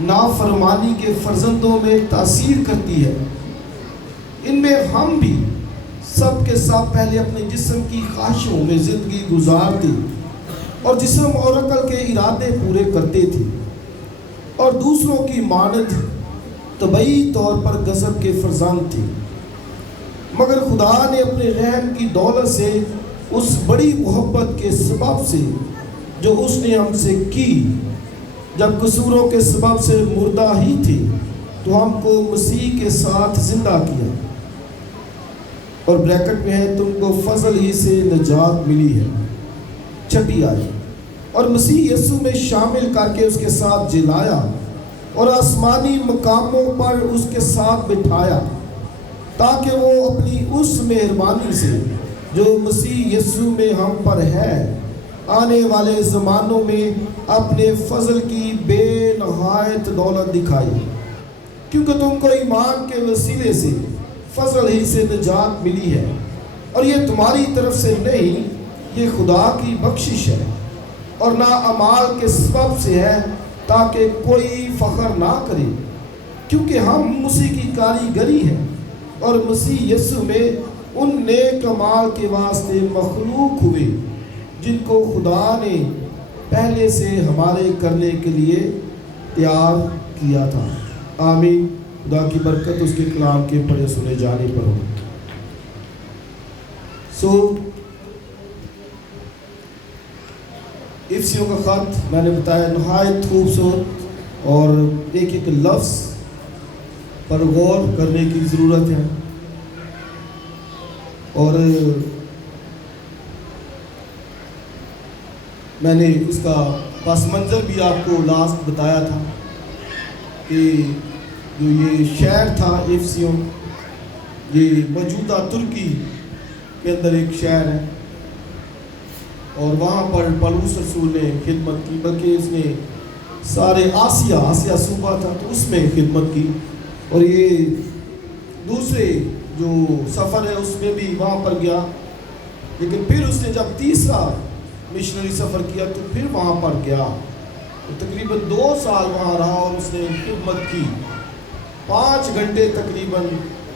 نافرمانی کے فرزندوں میں تاثیر کرتی ہے۔ ان میں ہم بھی سب کے سب پہلے اپنے جسم کی خواہشوں میں زندگی گزارتے اور جسم اور عقل کے ارادے پورے کرتے تھے، اور دوسروں کی مانند طبعی طور پر غضب کے فرزند تھے۔ مگر خدا نے اپنے رحم کی دولت سے اس بڑی محبت کے سبب سے جو اس نے ہم سے کی، جب قصوروں کے سبب سے مردہ ہی تھے تو ہم کو مسیح کے ساتھ زندہ کیا، اور بریکٹ میں ہے تم کو فضل ہی سے نجات ملی ہے۔ 6 آیت، اور مسیح یسوع میں شامل کر کے اس کے ساتھ جلایا اور آسمانی مقاموں پر اس کے ساتھ بٹھایا، تاکہ وہ اپنی اس مہربانی سے جو مسیح یسوع میں ہم پر ہے آنے والے زمانوں میں اپنے فضل کی بے نہایت دولت دکھائی، کیونکہ تم کو ایمان کے وسیلے سے فضل ہی سے نجات ملی ہے، اور یہ تمہاری طرف سے نہیں، یہ خدا کی بخشش ہے، اور نہ اعمال کے سبب سے ہے، تاکہ کوئی فخر نہ کرے، کیونکہ ہم مسیح کی کاریگری ہیں، اور مسیح یسوع میں ان نیک اعمال کے واسطے مخلوق ہوئے جن کو خدا نے پہلے سے ہمارے کرنے کے لیے تیار کیا تھا۔ آمین۔ خدا کی برکت اس کے کلام کے پڑھے سنے جانے پر ہو۔ افسیوں کا خط میں نے بتایا نہایت خوبصورت، اور ایک ایک لفظ پر غور کرنے کی ضرورت ہے، اور میں نے اس کا پس منظر بھی آپ کو لاسٹ بتایا تھا کہ جو یہ شہر تھا افسیوں، یہ موجودہ ترکی کے اندر ایک شہر ہے، اور وہاں پر پولس رسول نے خدمت کی، بلکہ اس نے سارے آسیہ صوبہ تھا تو اس میں خدمت کی، اور یہ دوسرے جو سفر ہے اس میں بھی وہاں پر گیا، لیکن پھر اس نے جب تیسرا مشنری سفر کیا تو پھر وہاں پر گیا، تقریباً 2 سال وہاں رہا اور اس نے خدمت کی۔ 5 گھنٹے تقریباً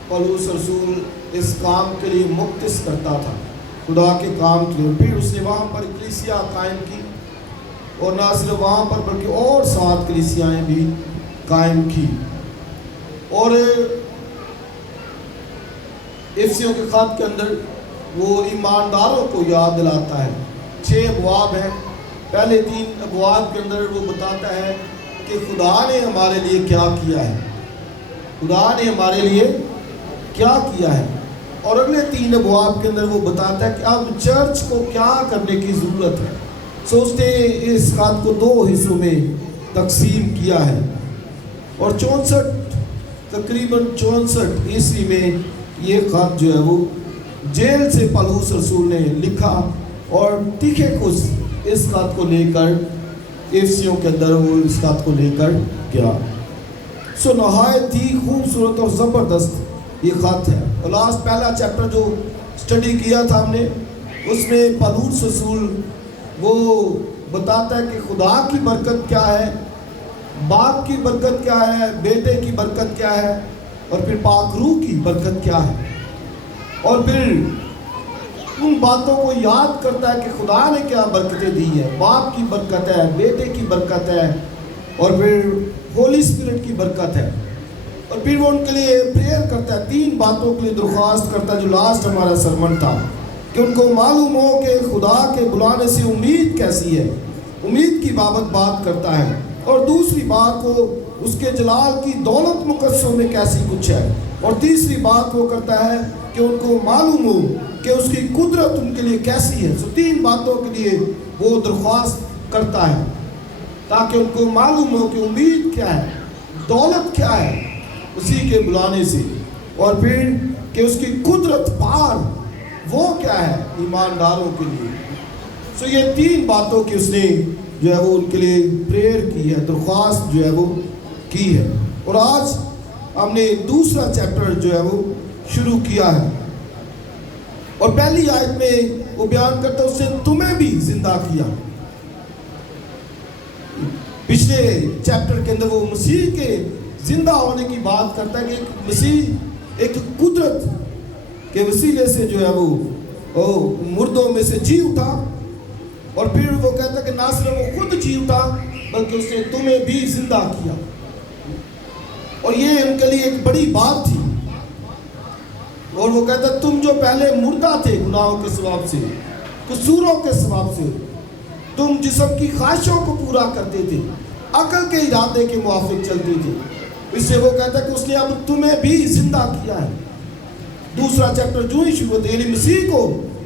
پولس رسول اس کام کے لیے مختص کرتا تھا، خدا کے کام کے لیے۔ پھر اس نے وہاں پر کلیسیا قائم کی، اور نہ صرف وہاں پر بلکہ اور 7 کلیسیائیں بھی قائم کی، اور افسیوں کے خط کے اندر وہ ایمانداروں کو یاد دلاتا ہے۔ 6 ابواب ہیں، پہلے 3 ابواب کے اندر وہ بتاتا ہے کہ خدا نے ہمارے لیے کیا کیا ہے، خدا نے ہمارے لیے کیا کیا ہے، اور اگلے 3 ابواب کے اندر وہ بتاتا ہے کہ اب چرچ کو کیا کرنے کی ضرورت ہے۔ اس نے اس خط کو 2 حصوں میں تقسیم کیا ہے، اور 64 عیسوی میں یہ خط جو ہے وہ جیل سے پولس رسول نے لکھا، اور تیخیکوس اس خط کو لے کر افسیوں کے اندر وہ اس خط کو لے کر گیا۔ نہایت ہی خوبصورت اور زبردست یہ خط ہے، اور لاسٹ پہلا چیپٹر جو اسٹڈی کیا تھا ہم نے، اس میں پولس رسول وہ بتاتا ہے کہ خدا کی برکت کیا ہے، باپ کی برکت کیا ہے، بیٹے کی برکت کیا ہے، اور پھر پاک روح کی برکت کیا ہے، اور پھر ان باتوں کو یاد کرتا ہے کہ خدا نے کیا برکتیں دی ہے، باپ کی برکت ہے، بیٹے کی برکت ہے، اور پھر ہولی اسپرٹ کی برکت ہے، اور پھر وہ ان کے لیے پریئر کرتا ہے، 3 باتوں کے لیے درخواست کرتا ہے جو لاسٹ ہمارا سرمن تھا، کہ ان کو معلوم ہو کہ خدا کے بلانے سے امید کیسی ہے، امید کی بات کرتا ہے، اور دوسری بات وہ اس کے جلال کی دولت مقدسوں میں کیسی کچھ ہے، اور تیسری بات وہ کرتا ہے کہ ان کو معلوم ہو کہ اس کی قدرت ان کے لیے کیسی ہے۔ 3 باتوں کے لیے وہ درخواست کرتا ہے، تاکہ ان کو معلوم ہو کہ امید کیا ہے، دولت کیا ہے اسی کے بلانے سے، اور پھر کہ اس کی قدرت پار وہ کیا ہے ایمانداروں کے لیے۔ یہ 3 باتوں کی اس نے جو ہے وہ ان کے لیے پریئر کی ہے، درخواست جو ہے وہ کی ہے، اور آج ہم نے دوسرا چیپٹر جو ہے وہ شروع کیا ہے، اور پہلی آیت میں وہ بیان کرتا ہے اس نے تمہیں بھی زندہ کیا۔ پچھلے چیپٹر کے اندر وہ مسیح کے زندہ ہونے کی بات کرتا ہے کہ ایک مسیح ایک قدرت کے وسیلے سے جو ہے وہ مردوں میں سے جی اٹھا، اور پھر وہ کہتا ہے کہ نہ صرف وہ خود جی اٹھا بلکہ اس نے تمہیں بھی زندہ کیا، اور یہ ان کے لیے ایک بڑی بات تھی۔ اور وہ کہتا ہے تم جو پہلے مردہ تھے گناہوں کے سبب سے، قصوروں کے سبب سے، تم جسم کی خواہشوں کو پورا کرتے تھے، عقل کے ارادے کے موافق چلتے تھے، اس سے وہ کہتا ہے کہ اس نے اب تمہیں بھی زندہ کیا ہے۔ دوسرا چیپٹر جو ہی شروع ہوتا ہے، یعنی مسیح کو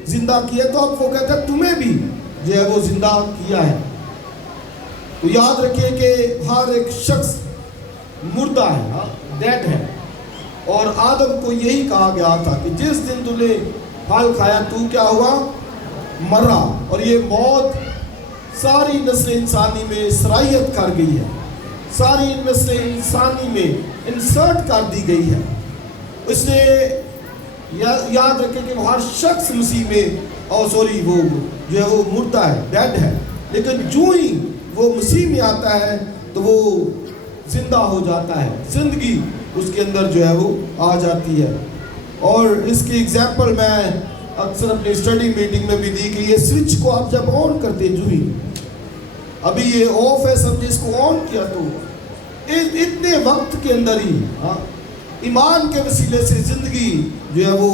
زندہ کیا تو اب وہ کہتا ہے تمہیں بھی جو ہے وہ زندہ کیا ہے۔ تو یاد رکھیے کہ ہر ایک شخص مردہ ہے، ڈیڈ ہے، اور آدم کو یہی کہا گیا تھا کہ جس دن تم نے پھل کھایا تو کیا ہوا؟ مرا، اور یہ موت ساری نسل انسانی میں سرایت کر گئی ہے، ساری نسل انسانی میں انسرٹ کر دی گئی ہے۔ اس نے یاد رکھیں کہ وہ ہر شخص مسیح میں وہ جو ہے وہ مردہ ہے، ڈیڈ ہے، لیکن جو ہی وہ مسیح میں آتا ہے تو وہ زندہ ہو جاتا ہے، زندگی اس کے اندر جو ہے وہ آ جاتی ہے۔ اور اس کی ایگزامپل میں اکثر اپنی اسٹڈی میٹنگ میں بھی دی کہ یہ سوئچ کو آپ جب آن کرتے جو ہی ابھی یہ آف ہے سمجھے، اس کو آن کیا تو اتنے وقت کے اندر ہی ایمان کے وسیلے سے زندگی جو ہے وہ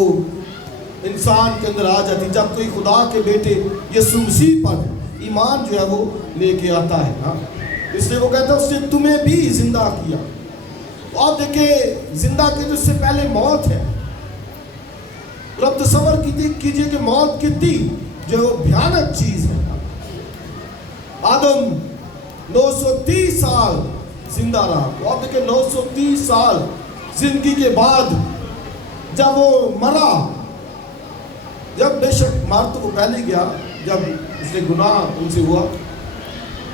انسان کے اندر آ جاتی، جب کوئی خدا کے بیٹے یسوع مسیح پر ایمان جو ہے وہ لے کے آتا ہے۔ اس لیے وہ کہتا ہے اس نے تمہیں بھی زندہ کیا۔ آپ دیکھیں زندہ کے تو اس سے پہلے موت ہے، اور اب تصور کیجئے کہ موت کتنی جو ہے وہ بھیانک چیز ہے۔ آدم 930 سال زندہ رہا، تو آپ دیکھیں 930 سال زندگی کے بعد جب وہ مرا، جب بے شک مار تو وہ پہلے گیا جب اس نے گناہ ان سے ہوا،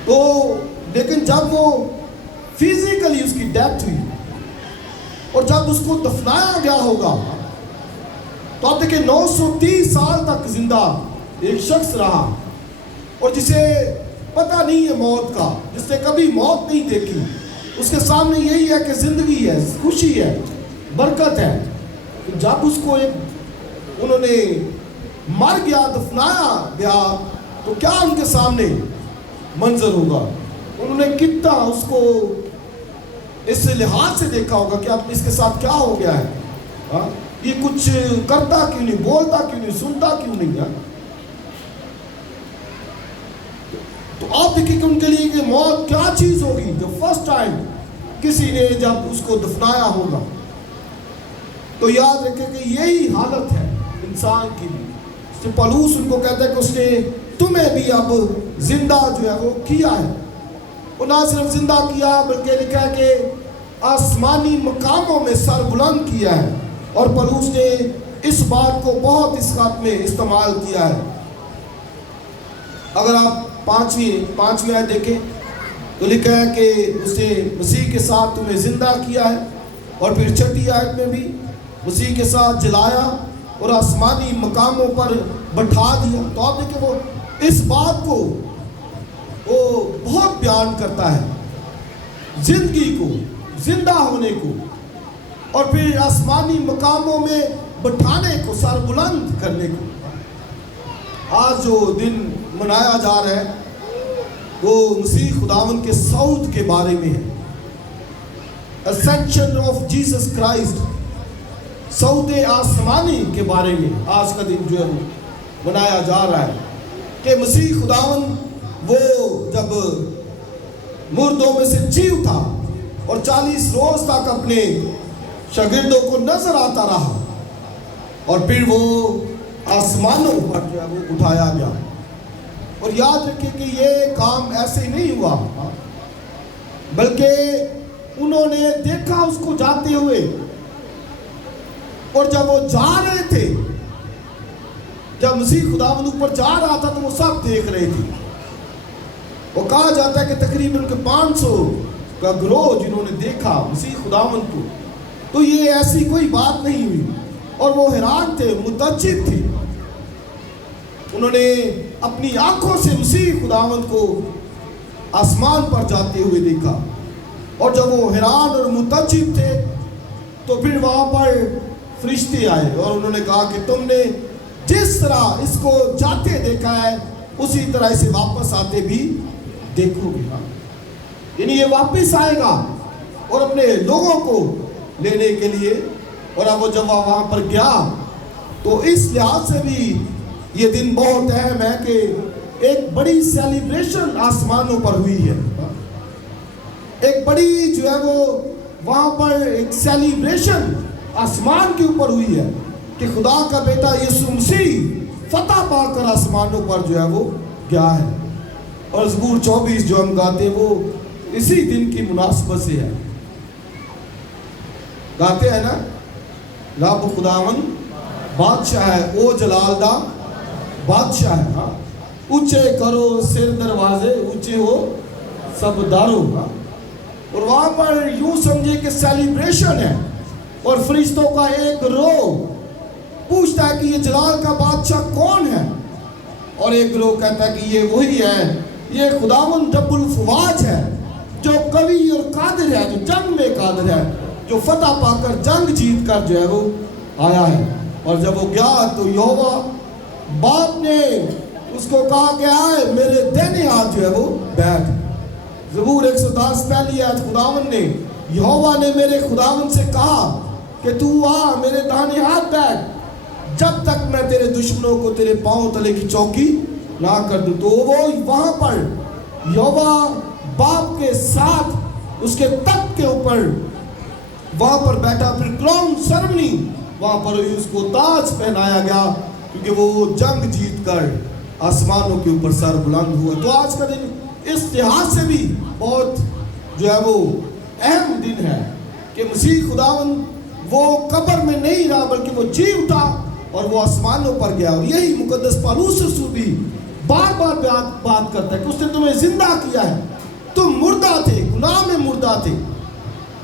تو لیکن جب وہ فزیکلی اس کی ڈیتھ ہوئی اور جب اس کو دفنایا گیا ہوگا تو آپ دیکھیں 930 سال تک زندہ ایک شخص رہا، اور جسے پتہ نہیں ہے موت کا، جس نے کبھی موت نہیں دیکھی، اس کے سامنے یہی ہے کہ زندگی ہے، خوشی ہے، برکت ہے۔ جب اس کو انہوں نے مر گیا، دفنایا گیا، تو کیا ان کے سامنے منظر ہوگا؟ انہوں نے کتنا اس کو اس لحاظ سے دیکھا ہوگا کہ اب اس کے ساتھ کیا ہو گیا ہے، یہ کچھ کرتا کیوں نہیں، بولتا کیوں نہیں، سنتا کیوں نہیں ہے۔ تو آپ دیکھیں کہ ان کے لیے کہ موت کیا چیز ہوگی جو فرسٹ ٹائم کسی نے جب اس کو دفنایا ہوگا۔ تو یاد رکھیں کہ یہی حالت ہے انسان کی بھی۔ پولس ان کو کہتا ہے کہ اس نے تمہیں بھی اب زندہ جو ہے وہ کیا ہے، اور نہ صرف زندہ کیا بلکہ لکھا ہے کہ آسمانی مقاموں میں سر بلند کیا ہے، اور پولس نے اس بات کو بہت اس خط میں استعمال کیا ہے۔ اگر آپ پانچویں آیت دیکھیں تو لکھا ہے کہ اس نے مسیح کے ساتھ تمہیں زندہ کیا ہے، اور پھر چھٹی آیت میں بھی مسیح کے ساتھ جلایا اور آسمانی مقاموں پر بٹھا دیا۔ تو آپ دیکھیں وہ اس بات کو وہ بہت بیان کرتا ہے، زندگی کو، زندہ ہونے کو، اور پھر آسمانی مقاموں میں بٹھانے کو، سر بلند کرنے کو۔ آج جو دن منایا جا رہا ہے وہ مسیح خداوند کے صعود کے بارے میں ہے، ascension of Jesus Christ، صعود آسمانی کے بارے میں آج کا دن جو ہے منایا جا رہا ہے کہ مسیح خداوند وہ جب مردوں میں سے جی اٹھا اور 40 روز تک اپنے شاگردوں کو نظر آتا رہا، اور پھر وہ آسمانوں پر جو ہے وہ اٹھایا گیا۔ اور یاد رکھیں کہ یہ کام ایسے نہیں ہوا، بلکہ انہوں نے دیکھا اس کو جاتے ہوئے، اور جب وہ جا رہے تھے، جب مسیح خداوند اوپر جا رہا تھا تو وہ سب دیکھ رہے تھے۔ وہ کہا جاتا ہے کہ تقریباً 500 کا گروہ جنہوں نے دیکھا مسیح خداوند کو، تو یہ ایسی کوئی بات نہیں ہوئی، اور وہ حیران تھے، متعجب تھے۔ انہوں نے اپنی آنکھوں سے مسیح خداوند کو آسمان پر جاتے ہوئے دیکھا، اور جب وہ حیران اور متعجب تھے تو پھر وہاں پر فرشتے آئے اور انہوں نے کہا کہ تم نے جس طرح اس کو جاتے دیکھا ہے اسی طرح اسے واپس آتے بھی دیکھو گے. یعنی یہ واپس آئے گا اور اپنے لوگوں کو لینے کے لیے. اور اب وہ جب وہاں پر گیا تو اس لحاظ سے بھی یہ دن بہت اہم ہے کہ ایک بڑی سیلیبریشن آسمانوں پر ہوئی ہے. ایک بڑی جو ہے وہ وہاں پر ایک سیلیبریشن آسمان کے اوپر ہوئی ہے کہ خدا کا بیٹا یسوع مسیح فتح پا کر آسمانوں پر جو ہے وہ گیا ہے. اور زبور 24 جو ہم گاتے ہیں وہ اسی دن کی مناسبت سے ہے. گاتے ہیں نا، رب خداون بادشاہ ہے، او جلال دا بادشاہ ہے. ہاں، اونچے کرو سر دروازے، اونچے ہو سب دارو. ہاں، اور وہاں پر یوں سمجھے کہ سیلیبریشن ہے اور فرشتوں کا ایک رو پوچھتا ہے کہ یہ جلال کا بادشاہ کون ہے، اور ایک گروہ کہتا ہے کہ یہ وہی ہے، یہ خداوند رب الفواج ہے جو قوی اور قادر ہے، جو جنگ میں قادر ہے، جو فتح پا کر جنگ جیت کر جو ہے وہ آیا ہے. اور جب وہ گیا تو یہوہ باپ نے اس کو کہا کہ آئے میرے دائنے ہاتھ جو ہے وہ بیٹھ. زبور 110 پہلی آیت، خداوند نے یہوہ نے میرے خداوند سے کہا کہ تو آ میرے دائنے ہاتھ بیٹھ جب تک میں تیرے دشمنوں کو تیرے پاؤں تلے کی چوکی نہ کر دوں. تو وہ وہاں پر یہوہ باپ کے ساتھ اس کے تخت کے اوپر وہاں پر بیٹھا. پھر کراؤن سرمنی وہاں پر اس کو تاج پہنایا گیا کیونکہ وہ جنگ جیت کر آسمانوں کے اوپر سر بلند ہوا. تو آج کا دن اس لحاظ سے بھی بہت جو ہے وہ اہم دن ہے کہ مسیح خداوند وہ قبر میں نہیں رہا بلکہ وہ جی اٹھا اور وہ آسمانوں پر گیا. اور یہی مقدس پالوس رسول بھی بار بار بات کرتا ہے کہ اس نے تمہیں زندہ کیا ہے. تم مردہ تھے، گناہ میں مردہ تھے،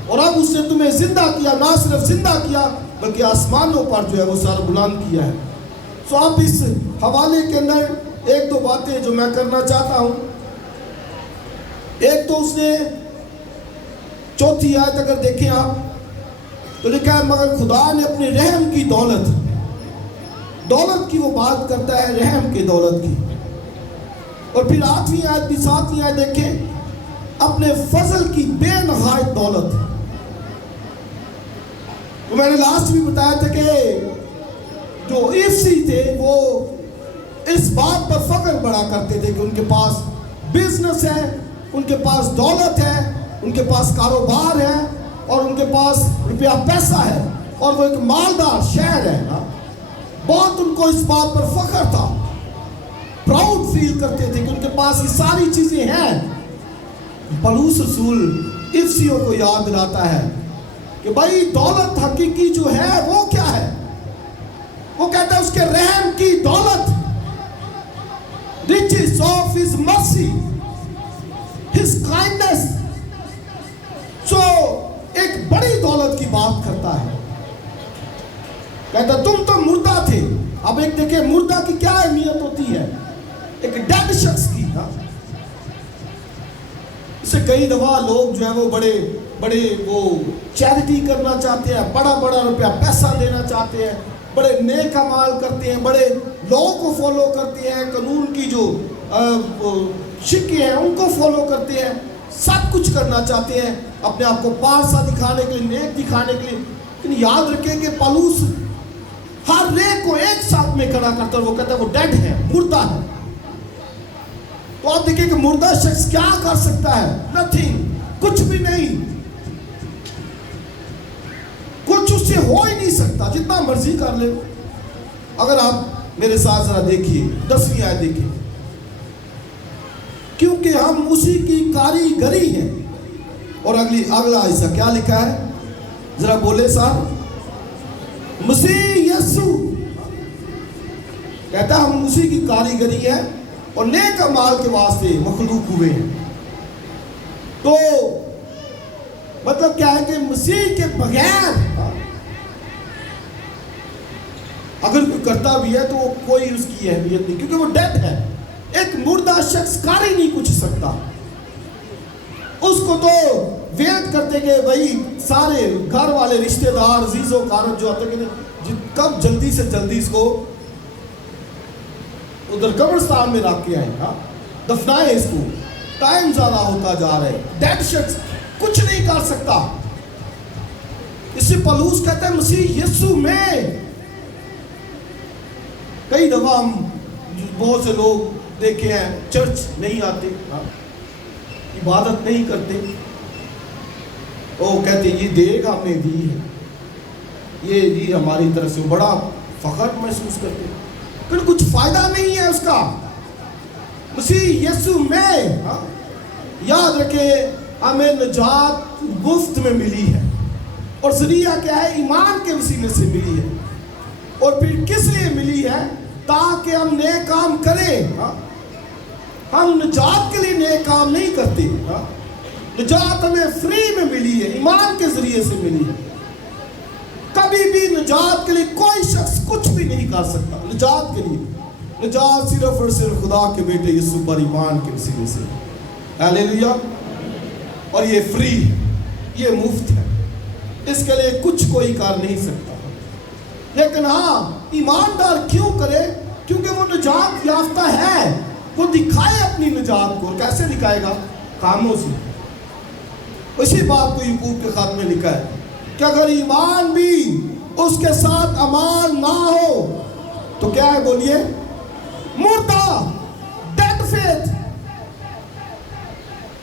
اور اب اس نے تمہیں زندہ کیا. نہ صرف زندہ کیا بلکہ آسمانوں پر جو ہے وہ سر بلند کیا ہے. سو اب اس حوالے کے اندر ایک دو باتیں جو میں کرنا چاہتا ہوں. ایک تو اس نے چوتھی آیت اگر دیکھیں آپ تو لکھا ہے مگر خدا نے اپنے رحم کی دولت کی وہ بات کرتا ہے، رحم کی دولت کی. اور پھر 8ویں آیت بھی 7ویں آیت دیکھیں، اپنے فضل کی بے نہایت دولت. تو میں نے لاسٹ بھی بتایا تھا کہ جو افسی تھے وہ اس بات پر فخر بڑا کرتے تھے کہ ان کے پاس بزنس ہے، ان کے پاس دولت ہے، ان کے پاس کاروبار ہے اور ان کے پاس روپیہ پیسہ ہے اور وہ ایک مالدار شہر ہے. بہت ان کو اس بات پر فخر تھا، پراؤڈ فیل کرتے تھے کہ ان کے پاس یہ ساری چیزیں ہیں. پالوس رسول افسیوں کو یاد دلاتا ہے کہ بھائی دولت حقیقی جو ہے وہ کیا ہے؟ وہ کہتا ہے اس کے رحم کی دولت، riches of his mercy, his kindness. سو ایک بڑی دولت کی بات کرتا ہے. کہتا تم تو مردہ تھے. اب ایک دیکھیں مردہ کی کیا اہمیت ہوتی ہے ایک ڈیڈ شخص کی. اسے کئی دفعہ لوگ جو ہے وہ بڑے وہ چیریٹی کرنا چاہتے ہیں، بڑا روپیہ پیسہ دینا چاہتے ہیں، بڑے نیک اعمال کرتے ہیں، بڑے لوگوں کو فالو کرتے ہیں، قانون کی جو شکیں ہیں ان کو فالو کرتے ہیں، سب کچھ کرنا چاہتے ہیں اپنے آپ کو پارسا دکھانے کے لیے، نیک دکھانے کے لیے. لیکن یاد رکھیں کہ پالوس ہر نیک کو ایک ساتھ میں کھڑا کرتا ہے. وہ کہتا ہے وہ ڈیڈ ہے، مردہ ہے. تو آپ دیکھیں کہ مردہ شخص کیا کر سکتا ہے؟ نتھنگ، کچھ بھی نہیں، کچھ اس سے ہو ہی نہیں سکتا جتنا مرضی کر لے. اگر آپ میرے ساتھ ذرا دیکھیے 10ویں آیت دیکھیے، کیونکہ ہم اسی کی کاریگری ہیں. اور اگلا حصہ کیا لکھا ہے ذرا بولے صاحب؟ مسیح یسوع کہتا ہے ہم اسی کی کاریگری ہے اور نیک اعمال کے واسطے مخلوق ہوئے ہیں. تو مطلب کیا ہے کہ مسیح کے بغیر اگر کوئی کرتا بھی ہے تو کوئی اس کی اہمیت نہیں، کیونکہ وہ ڈیڈ ہے. ایک مردہ شخص کر ہی نہیں کچھ سکتا. اس کو تو ویٹ کرتے کہ بھائی سارے گھر والے رشتہ دار عزیز و اقارب جو آتے کہ کب جلدی سے جلدی اس کو ادھر قبرستان میں رکھ کے آئیں، دفنائیں اس کو، ٹائم زیادہ ہوتا جا رہا ہے، ڈیڈ شخص کچھ نہیں کر سکتا۔ اس سے پولس کہتا ہے مسیح یسوع میں۔ کئی دفعہ ہم بہت سے لوگ دیکھے ہیں چرچ نہیں آتے، عبادت نہیں کرتے، وہ کہتے یہ دیگ ہم نے دی ہے، یہ دی ہماری طرف سے، بڑا فخر محسوس کرتے، پھر کچھ فائدہ نہیں ہے اس کا۔ مسیح یسوع میں یاد رکھے ہمیں نجات مفت میں ملی ہے، اور ذریعہ کیا ہے؟ ایمان کے وسیلے سے ملی ہے۔ اور پھر کس لیے ملی ہے؟ تاکہ ہم نیک کام کریں۔ ہم نجات کے لیے نیک کام نہیں کرتے، نجات ہمیں فری میں ملی ہے، ایمان کے ذریعے سے ملی ہے۔ کبھی بھی نجات کے لیے کوئی شخص کچھ بھی نہیں کر سکتا۔ نجات کے لیے نجات صرف اور صرف خدا کے بیٹے یسوع پر ایمان کے وسیلے سے، ہاللیلویا۔ اور یہ فری، یہ مفت ہے، اس کے لیے کچھ کوئی کر نہیں سکتا۔ لیکن ہاں ایماندار کیوں کرے؟ کیونکہ وہ نجات یافتہ ہے، وہ دکھائے اپنی نجات کو۔ کیسے دکھائے گا؟ کاموں سے۔ اسی بات کو یعقوب کے خط میں لکھا ہے کہ اگر ایمان بھی اس کے ساتھ عمل نہ ہو تو کیا ہے؟ بولیے، مردہ، ڈیڈ فیتھ۔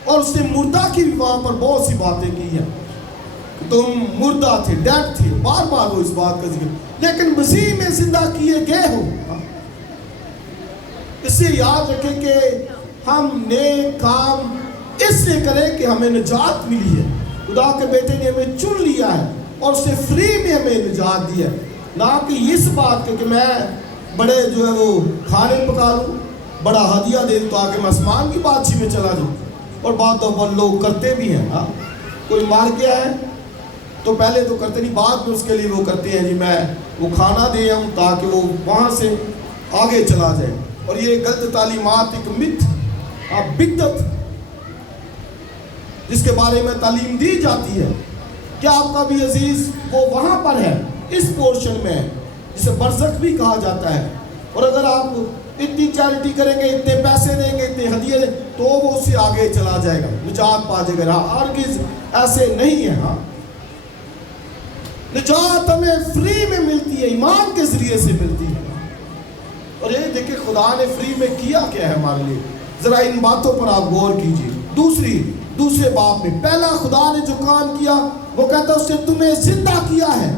اور اس نے مردہ کی بھی وہاں پر بہت سی باتیں کی ہیں، تم مردہ تھے، ڈیڈ تھے، بار بار وہ اس بات کا ذکر، لیکن مسیح میں زندہ کیے گئے ہو۔ اس سے یاد رکھیں کہ ہم نیک کام اس لیے کریں کہ ہمیں نجات ملی ہے، خدا کے بیٹے نے ہمیں چن لیا ہے اور اسے فری میں ہمیں نجات دی ہے، نہ کہ اس بات کہ میں بڑے جو ہے وہ کھانے پکا لوں، بڑا ہدیہ دے دوں تاکہ میں آسمان کی بادشاہی میں چلا جاؤں۔ اور باتوں پر لوگ کرتے بھی ہیں، کوئی مار گیا ہے تو پہلے تو کرتے نہیں، بعد میں اس کے لیے وہ کرتے ہیں جی میں وہ کھانا دے آؤں تاکہ وہ وہاں سے آگے چلا جائے۔ اور یہ غلط تعلیمات، ایک مت، بدعت جس کے بارے میں تعلیم دی جاتی ہے، کیا آپ کا بھی عزیز وہ وہاں پر ہے، اس پورشن میں ہے جسے برزخ بھی کہا جاتا ہے۔ اور اگر آپ اتنی چیریٹی کریں گے، اتنے پیسے دیں گے، اتنے ہدیے دیں تو وہ اس سے آگے چلا جائے گا، نجات پا جائے گا۔ ہرگز ایسے نہیں ہے۔ نجات ہمیں فری میں ملتی ہے، ایمان کے ذریعے سے ملتی ہے۔ اور یہ دیکھیں خدا نے فری میں کیا کیا ہے ہمارے لیے، ذرا ان باتوں پر آپ غور کیجیے۔ دوسرے باب میں پہلا خدا نے جو کام کیا وہ کہتا ہے اس نے تمہیں زندہ کیا ہے۔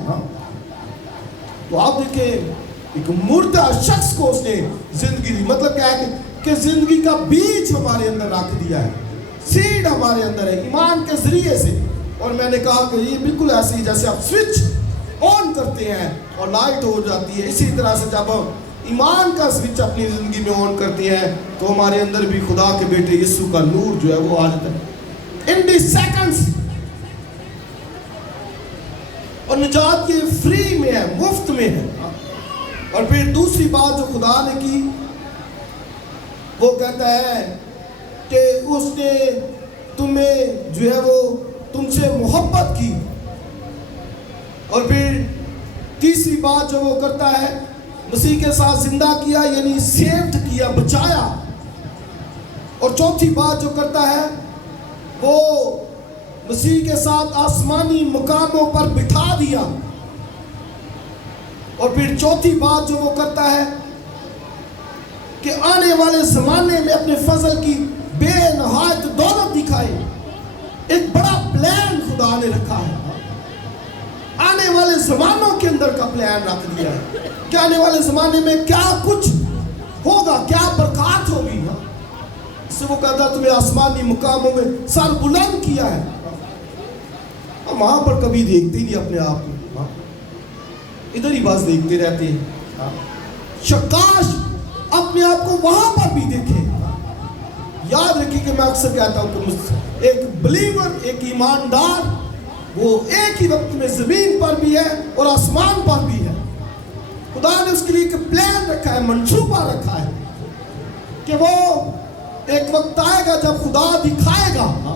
تو آپ دیکھیں ایک مردہ شخص کو اس نے زندگی دی، مطلب کیا ہے کہ زندگی کا بیج ہمارے اندر رکھ دیا ہے، سیڈ ہمارے اندر ہے ایمان کے ذریعے سے۔ اور میں نے کہا کہ یہ بالکل ایسے ہی جیسے آپ سوئچ آن کرتے ہیں اور لائٹ ہو جاتی ہے، اسی طرح سے جب ہم ایمان کا سوئچ اپنی زندگی میں آن کرتے ہیں تو ہمارے اندر بھی خدا کے بیٹے یسوع کا نور جو ہے وہ آ جاتا ہے ان دی سیکنڈز۔ اور نجات یہ فری میں ہے، مفت میں ہے۔ اور پھر دوسری بات جو خدا نے کی وہ کہتا ہے کہ اس نے تمہیں جو ہے وہ تم سے محبت کی۔ اور پھر تیسری بات جو وہ کرتا ہے مسیح کے ساتھ زندہ کیا، یعنی سیوڈ کیا، بچایا۔ اور چوتھی بات جو کرتا ہے وہ مسیح کے ساتھ آسمانی مقاموں پر بٹھا دیا۔ اور پھر چوتھی بات جو وہ کرتا ہے کہ آنے والے زمانے میں اپنے فضل کی بے نہایت دولت دکھائے۔ ایک بڑا پلان خدا نے رکھا ہے، آنے والے زمانوں کے اندر کا پلان رکھ دیا ہے کہ آنے والے زمانے میں کیا کچھ ہوگا، کیا برکات ہوگی۔ اس سے وہ کہتا تمہیں آسمانی مقاموں میں سر بلند کیا ہے۔ ہم وہاں پر کبھی دیکھتے ہی نہیں اپنے آپ کو، ادھر ہی بس دیکھتے رہتے ہیں۔ شکاش اپنے آپ کو وہاں پر بھی دیکھیں۔ یاد رکھیں کہ میں اکثر کہتا ہوں کہ ایک بلیور، ایک ایماندار، وہ ایک ہی وقت میں زمین پر بھی ہے اور آسمان پر بھی ہے۔ خدا نے اس کے لیے ایک پلان رکھا ہے، منصوبہ رکھا ہے کہ وہ ایک وقت آئے گا جب خدا دکھائے گا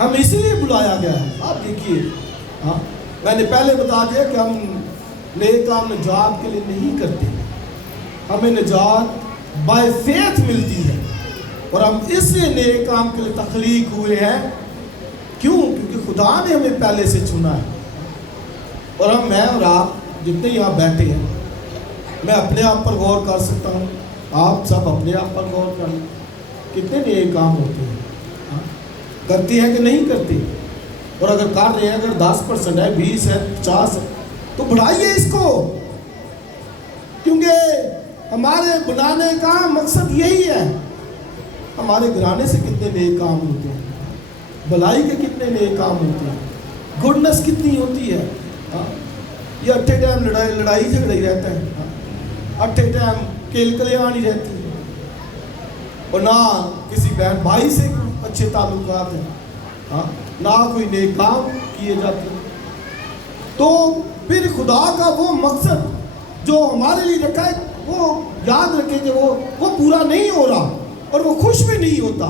ہم اسی لیے بلایا گیا ہے. آپ دیکھیے ہاں میں نے پہلے بتا دیا کہ ہم نیک کام نجات کے لیے نہیں کرتے, ہمیں نجات بائی فیتھ ملتی ہے, اور ہم اس لیے نیک کام کے لیے تخلیق ہوئے ہیں. کیوں؟ کیونکہ خدا نے ہمیں پہلے سے چنا ہے. اور ہم, میں اور آپ جتنے یہاں بیٹھے ہیں, میں اپنے آپ پر غور کر سکتا ہوں, آپ سب اپنے آپ پر غور کر لیں, کتنے نیک کام ہوتے ہیں, کرتے ہیں کہ نہیں کرتے؟ اور اگر کر رہے ہیں, اگر 10% ہے, 20 ہے, 50 ہے, تو بڑھائیے اس کو, کیونکہ ہمارے بنانے کا مقصد یہی ہے. ہمارے گھرانے سے کتنے نیک کام ہوتے ہیں, بھلائی کے کتنے نیک کام ہوتے ہیں, گڈنس کتنی ہوتی ہے. یہ اٹھے ٹائم لڑائی جھگڑا ہی رہتا ہے, اٹھے ٹائم کیل کلیان ہی رہتی ہے, اور نہ کسی بہن بھائی سے اچھے تعلقات ہیں, نہ کوئی نیک کام کیے جاتے ہیں. تو پھر خدا کا وہ مقصد جو ہمارے لیے رکھا ہے, وہ یاد رکھیں کہ وہ پورا نہیں ہو رہا, اور وہ خوش بھی نہیں ہوتا.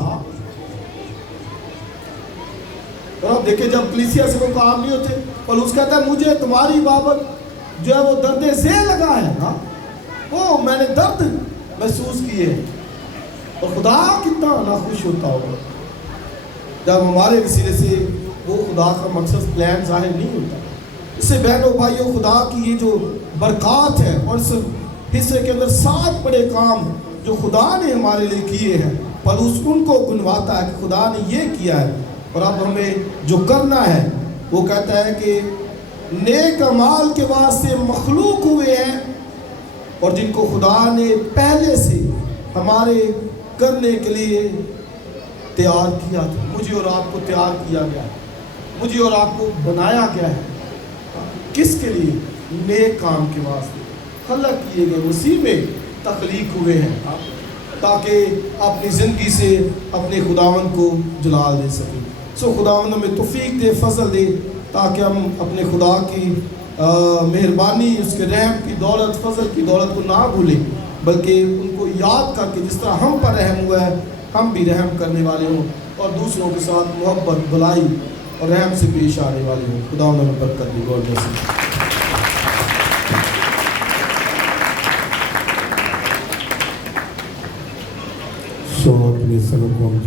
اور آپ دیکھیں جب کلیسیا سے وہ کام نہیں ہوتے, پولس کہتا ہے مجھے تمہاری بابت جو ہے وہ درد ذیل لگا ہے, وہ میں نے درد محسوس کیے. اور خدا کتنا ناخوش ہوتا ہوگا جب ہمارے وسیلے سے وہ خدا کا مقصد پلان ظاہر نہیں ہوتا. اس سے بہنوں بھائیوں, خدا کی یہ جو برکات ہے, اور اس حصے کے اندر 7 بڑے کام جو خدا نے ہمارے لیے کیے ہیں, پولس ان کو گنواتا ہے کہ خدا نے یہ کیا ہے. اور اب ہمیں جو کرنا ہے وہ کہتا ہے کہ نیک اعمال کے واسطے مخلوق ہوئے ہیں, اور جن کو خدا نے پہلے سے ہمارے کرنے کے لیے تیار کیا تھا. مجھے اور آپ کو تیار کیا گیا, مجھے اور آپ کو بنایا گیا ہے. کس کے لیے؟ نیک کام کے واسطے خلق کیے گئے, اسی میں تخلیق ہوئے ہیں, تاکہ اپنی زندگی سے اپنے خداوند کو جلال دے سکیں. سو خداوند ہمیں توفیق دے, فضل دے, تاکہ ہم اپنے خدا کی مہربانی, اس کے رحم کی دولت, فضل کی دولت کو نہ بھولیں, بلکہ ان کو یاد کر کے جس طرح ہم پر رحم ہوا ہے ہم بھی رحم کرنے والے ہوں, اور دوسروں کے ساتھ محبت, بھلائی اور رحم سے پیش آنے والے ہوں. خداوند ہمیں برکت دے. God bless you. سو اپنے سبق کو ہم